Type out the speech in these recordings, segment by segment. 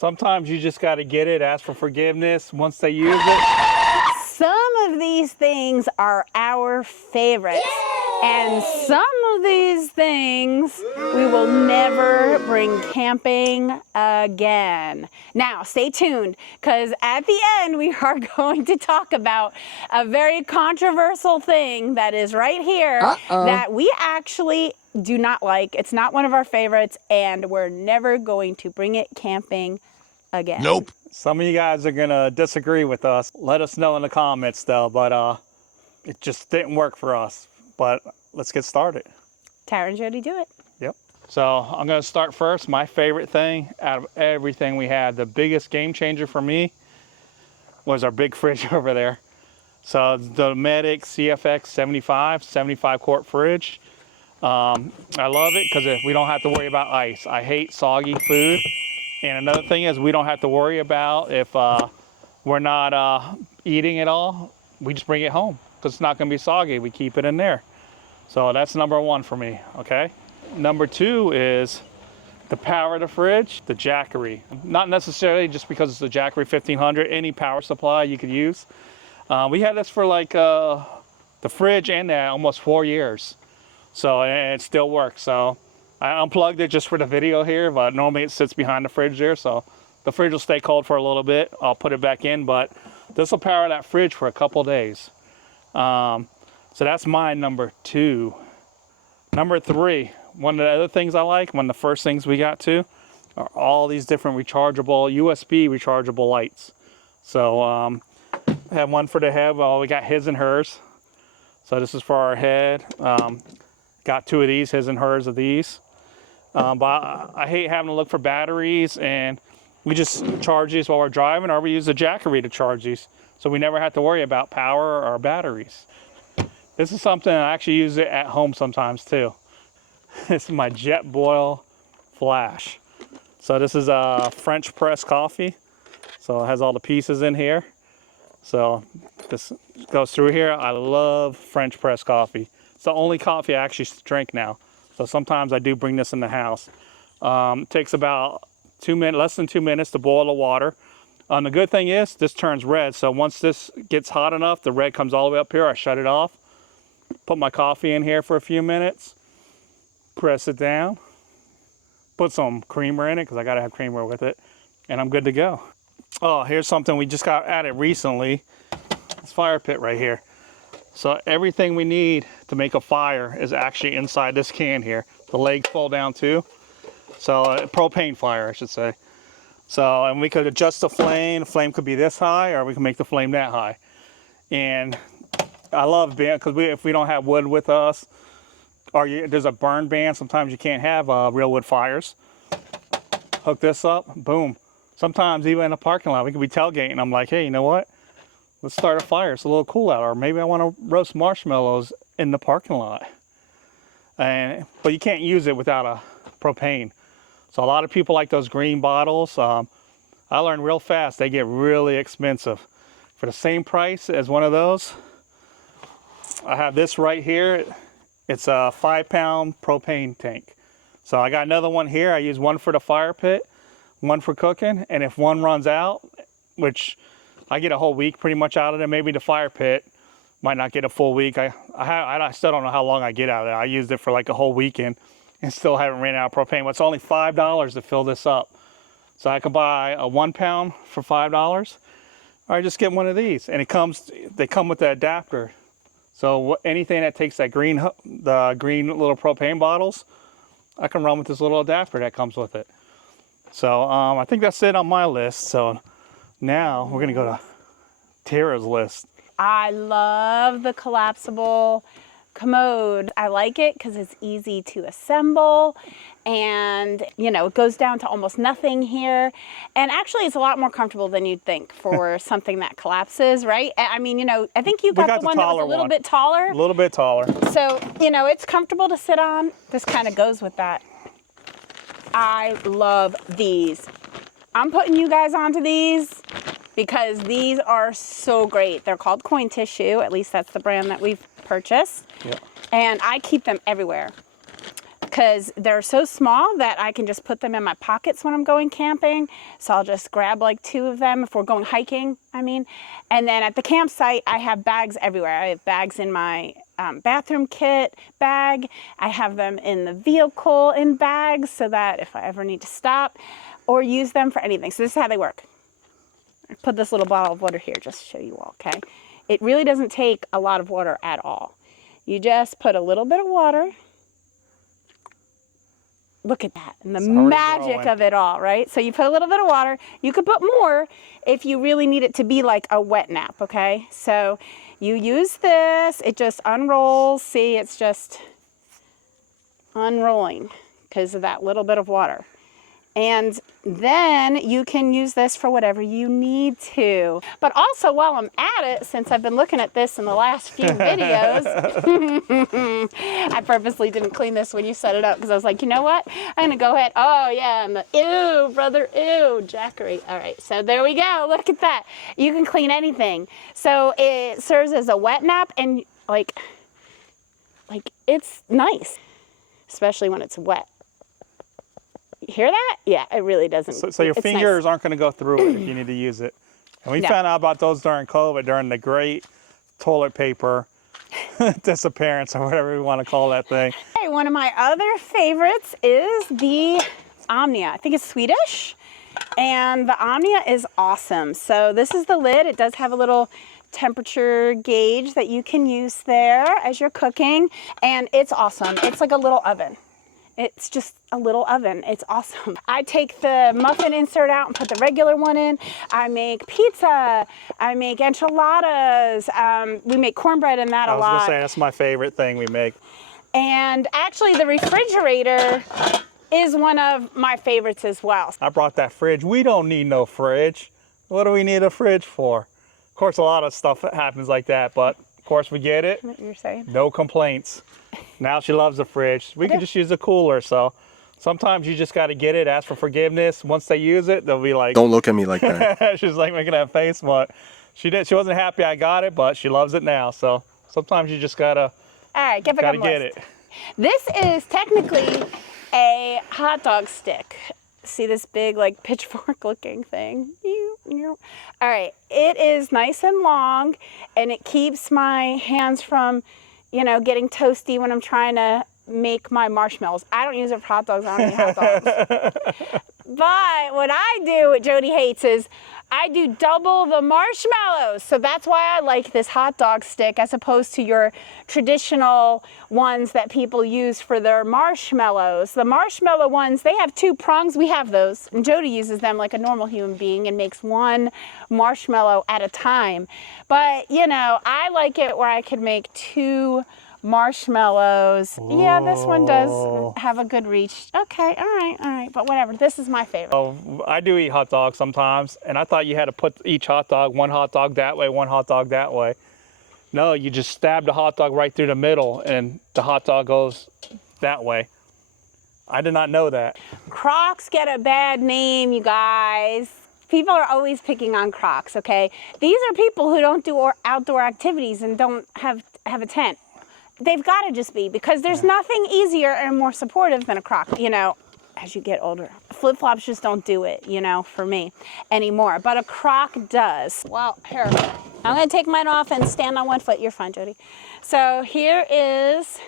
Sometimes you just got to get it, ask for forgiveness once they use it. Some of these things are our favorites. And some of these things we will never bring camping again. Now, stay tuned, because at the end we are going to talk about a very controversial thing that is right here that we actually do not like. It's not one of our favorites, and we're never going to bring it camping again. Nope. Some of you guys are going to disagree with us. Let us know in the comments, though, but it just didn't work for us. But let's get started. Taryn's ready to do it. Yep. So I'm going to start first. My favorite thing out of everything we had, the biggest game changer for me was our big fridge over there. So the Dometic CFX 75 quart fridge. I love it because we don't have to worry about ice. I hate soggy food. And another thing is we don't have to worry about if we're not eating it all. We just bring it home because it's not going to be soggy. We keep it in there. So that's number one for me, okay? Number two is the power of the fridge, the JACKERY. Not necessarily just because it's the JACKERY 1500, any power supply you could use. We had this for like the fridge and almost 4 years. So and it still works. So I unplugged it just for the video here, but normally it sits behind the fridge there. So the fridge will stay cold for a little bit. I'll put it back in, but this will power that fridge for a couple days. So that's my number two. Number three, one of the other things I like, one of the first things we got to, are all these different rechargeable, USB rechargeable lights. So I have one for the head. Well, we got his and hers. So this is for our head. Got two of these, his and hers of these. But I hate having to look for batteries, and we just charge these while we're driving, or we use the JACKERY to charge these. So we never have to worry about power or batteries. This is something I actually use it at home sometimes too. This is my Jetboil flash. So this is a French press coffee. So it has all the pieces in here. So this goes through here. I love French press coffee. It's the only coffee I actually drink now. So sometimes I do bring this in the house. It takes about 2 minutes, less than 2 minutes to boil the water. The good thing is this turns red. So once this gets hot enough, the red comes all the way up here. I shut it off. Put my coffee in here for a few minutes. Press it down. Put some creamer in it because I got to have creamer with it. And I'm good to go. Oh, here's something we just got added recently. This fire pit right here. So everything we need to make a fire is actually inside this can here. The legs fold down too. So propane fire, I should say. So, and we could adjust the flame. The flame could be this high, or we can make the flame that high. And I love being, because if we don't have wood with us, or there's a burn ban, sometimes you can't have real wood fires. Hook this up, boom. Sometimes even in a parking lot, we could be tailgating. I'm like, hey, you know what? Let's start a fire. It's a little cool out, or maybe I want to roast marshmallows in the parking lot. But you can't use it without a propane. So a lot of people like those green bottles. I learned real fast they get really expensive. For the same price as one of those, I have this right here. It's a 5-pound propane tank. So I got another one here. I use one for the fire pit, one for cooking, and if one runs out, which I get a whole week pretty much out of it, maybe the fire pit might not get a full week. I still don't know how long I get out of it. I used it for like a whole weekend and still haven't ran out of propane. But it's only $5 to fill this up. So I could buy a 1 pound for $5, or I just get one of these. And they come with the adapter. So anything that takes that green little propane bottles, I can run with this little adapter that comes with it. So I think that's it on my list. So now we're gonna go to Tara's list. I love the collapsible commode. I like it because it's easy to assemble, and you know, it goes down to almost nothing here, and actually it's a lot more comfortable than you'd think for something that collapses, right? I mean, you know, I think you got the one that was a little bit taller. A little bit taller. So, you know, it's comfortable to sit on. This kind of goes with that. I love these. I'm putting you guys onto these because these are so great. They're called Coin Tissue, at least that's the brand that we've purchased. Yeah. And I keep them everywhere. because they're so small that I can just put them in my pockets when I'm going camping. So I'll just grab like 2 of them if we're going hiking, I mean. And then at the campsite, I have bags everywhere. I have bags in my bathroom kit bag. I have them in the vehicle in bags so that if I ever need to stop or use them for anything. So this is how they work. I put this little bottle of water here just to show you all, okay? It really doesn't take a lot of water at all. You just put a little bit of water. Look at that, and the magic of it all, right? So you put a little bit of water. You could put more if you really need it to be like a wet nap, okay? So you use this, it just unrolls. See, it's just unrolling because of that little bit of water. And then you can use this for whatever you need to. But also while I'm at it, since I've been looking at this in the last few videos, I purposely didn't clean this when you set it up because I was like, you know what? I'm going to go ahead. Oh, yeah. And the, ew, brother, ew, Jackery. All right. So there we go. Look at that. You can clean anything. So it serves as a wet nap and like it's nice, especially when it's wet. Hear that? Yeah, it really doesn't. So your fingers aren't going to go through it if you need to use it. And we found out about those during COVID, during the great toilet paper disappearance or whatever we want to call that thing. Hey, one of my other favorites is the Omnia. I think it's Swedish. And the Omnia is awesome. So this is the lid. It does have a little temperature gauge that you can use there as you're cooking. And it's awesome. It's like a little oven. It's just a little oven. It's awesome. I take the muffin insert out and put the regular one in. I make pizza. I make enchiladas. We make cornbread in that a lot. I was going to say, that's my favorite thing we make. And actually, the refrigerator is one of my favorites as well. I brought that fridge. We don't need no fridge. What do we need a fridge for? Of course, a lot of stuff happens like that, but of course we get it. What you're saying? No complaints. Now she loves the fridge. We can just use a cooler, so sometimes you just got to get it, ask for forgiveness. Once they use it, they'll be like, don't look at me like that. She's like making that face, but she wasn't happy I got it, but she loves it now. So sometimes you just gotta get it. This is technically a hot dog stick. See this big like pitchfork looking thing? All right, it is nice and long and it keeps my hands from, you know, getting toasty when I'm trying to make my marshmallows. I don't use it for hot dogs. I don't eat hot dogs. But what I do, what Jody hates, is I do double the marshmallows. So that's why I like this hot dog stick as opposed to your traditional ones that people use for their marshmallows. The marshmallow ones, they have 2 prongs. We have those. And Jody uses them like a normal human being and makes 1 marshmallow at a time. But, you know, I like it where I could make 2 marshmallows. Whoa. Yeah, this one does have a good reach. Okay, all right, but whatever. This is my favorite. Oh, I do eat hot dogs sometimes, and I thought you had to put each hot dog, 1 hot dog that way, 1 hot dog that way. No, you just stab the hot dog right through the middle, and the hot dog goes that way. I did not know that. Crocs get a bad name, you guys. People are always picking on Crocs, okay? These are people who don't do outdoor activities and don't have a tent. They've got to just be, because there's nothing easier and more supportive than a Croc, you know, as you get older. Flip-flops just don't do it, you know, for me anymore. But a Croc does. Well, here, I'm going to take mine off and stand on 1 foot. You're fine, Jody. So here is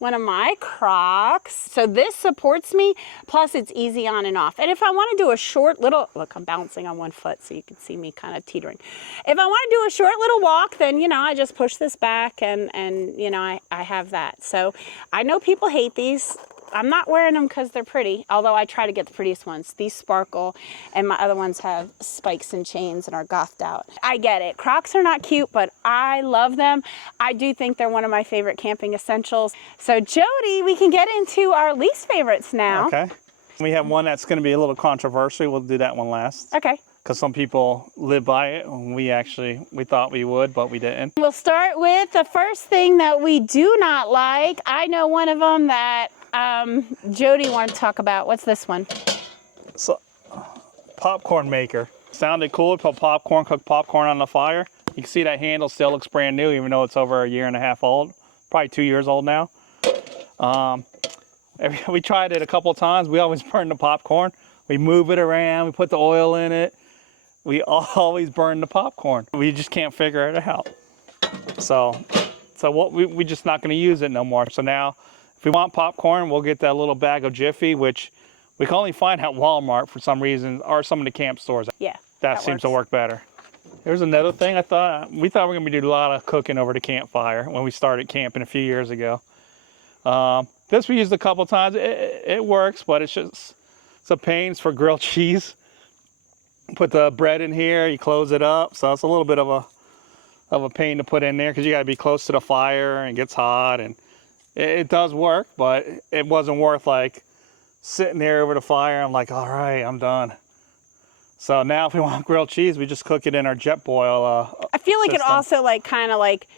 one of my Crocs. So this supports me, plus it's easy on and off. And if I want to do a short little, look, I'm balancing on 1 foot so you can see me kind of teetering. If I want to do a short little walk, then, you know, I just push this back and you know, I have that. So I know people hate these. I'm not wearing them because they're pretty, although I try to get the prettiest ones. These sparkle, and my other ones have spikes and chains and are gothed out. I get it. Crocs are not cute, but I love them. I do think they're one of my favorite camping essentials. So Jody, we can get into our least favorites now. Okay. We have one that's going to be a little controversial. We'll do that one last. Okay. Because some people live by it, and we thought we would, but we didn't. We'll start with the first thing that we do not like. I know one of them that Jody wanted to talk about. What's this one? So, popcorn maker. Sounded cool. Put popcorn, cook popcorn on the fire. You can see that handle still looks brand new, even though it's over 1.5 years old. Probably 2 years old now. We tried it a couple of times. We always burn the popcorn. We move it around. We put the oil in it. We always burn the popcorn. We just can't figure it out. So what we just not going to use it no more. So now, if we want popcorn, we'll get that little bag of Jiffy, which we can only find at Walmart for some reason, or some of the camp stores. Yeah, that seems to work better. Here's another thing. We thought we were going to be doing a lot of cooking over the campfire when we started camping a few years ago. This we used a couple times. It works, but it's a pain for grilled cheese. Put the bread in here, you close it up, so it's a little bit of a pain to put in there because you got to be close to the fire and it gets hot, and it does work, but it wasn't worth like sitting there over the fire. I'm like, all right, I'm done. So now if we want grilled cheese, we just cook it in our Jetboil I feel like system. it also like kind of like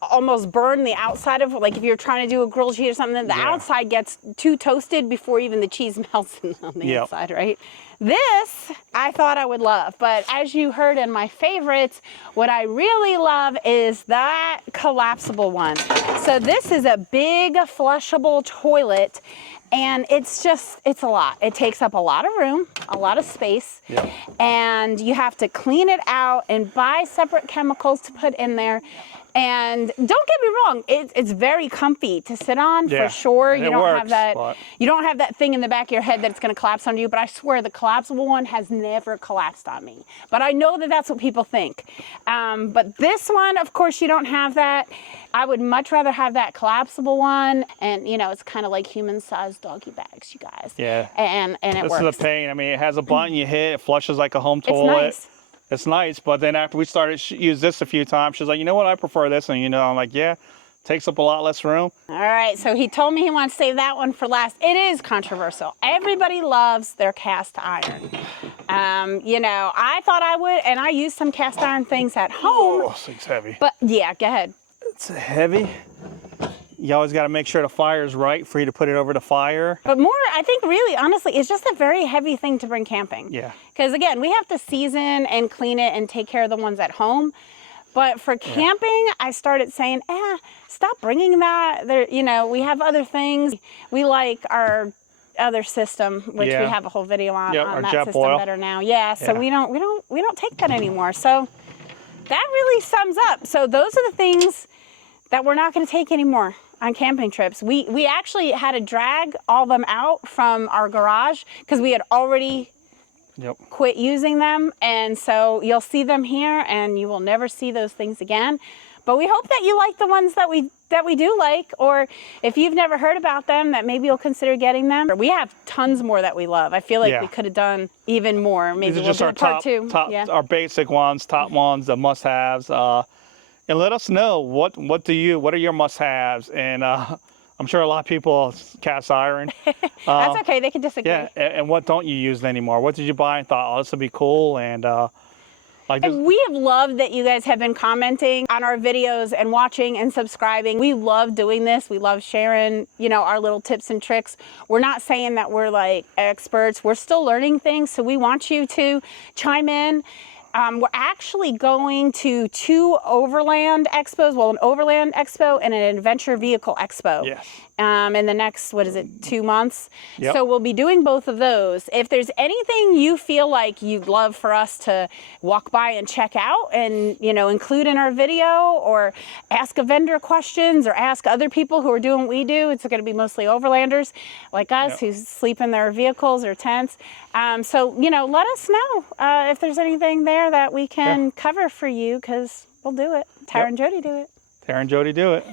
almost burn the outside of, like if you're trying to do a grilled cheese or something, the outside gets too toasted before even the cheese melts on the inside, right? This, I thought I would love, but as you heard in my favorites, what I really love is that collapsible one. So this is a big flushable toilet, and it's a lot. It takes up a lot of room, a lot of space, and you have to clean it out and buy separate chemicals to put in there. And don't get me wrong, it's very comfy to sit on for sure. You don't have that. You don't have that thing in the back of your head that it's going to collapse on you. But I swear the collapsible one has never collapsed on me. But I know that that's what people think. But this one, of course, you don't have that. I would much rather have that collapsible one. And you know, it's kind of like human-sized doggy bags, you guys. Yeah. And it works. This is a pain. I mean, it has a button you hit. It flushes like a home toilet. It's nice. It's nice, but then after we started use this a few times, she's like, you know what, I prefer this. And you know, I'm like, yeah, takes up a lot less room. All right, so he told me he wants to save that one for last. It is controversial. Everybody loves their cast iron. You know, I thought I would, and I used some cast iron things at home. Oh, this thing's heavy. But yeah, go ahead. It's heavy. You always got to make sure the fire's right for you to put it over the fire. But more, I think really, honestly, it's just a very heavy thing to bring camping. Yeah. Because again, we have to season and clean it and take care of the ones at home. But for camping, I started saying, stop bringing that. There, you know, we have other things. We like our other system, which we have a whole video on that Jetboil system better now. Yeah, so we don't take that anymore. So that really sums up. So those are the things that we're not going to take anymore on camping trips. We actually had to drag all them out from our garage because we had already quit using them. And so you'll see them here and you will never see those things again. But we hope that you like the ones that we do like, or if you've never heard about them, that maybe you'll consider getting them. We have tons more that we love. I feel like we could have done even more. Maybe These are we'll just do our part two. Our basic ones, top ones, the must-haves. And let us know what are your must-haves, and I'm sure a lot of people cast iron. That's okay, they can disagree. Yeah, and what don't you use anymore? What did you buy and thought, oh, this would be cool? And and we have loved that you guys have been commenting on our videos and watching and subscribing. We love doing this. We love sharing, you know, our little tips and tricks. We're not saying that we're like experts. We're still learning things, so we want you to chime in. We're actually going to 2 Overland Expos, well, an Overland Expo and an Adventure Vehicle Expo. Yes. In the next, 2 months? Yep. So we'll be doing both of those. If there's anything you feel like you'd love for us to walk by and check out and, you know, include in our video, or ask a vendor questions, or ask other people who are doing what we do, it's going to be mostly overlanders like us who sleep in their vehicles or tents. So, you know, let us know if there's anything there that we can cover for you, because we'll do it. Tara and Jody do it. Tara and Jody do it.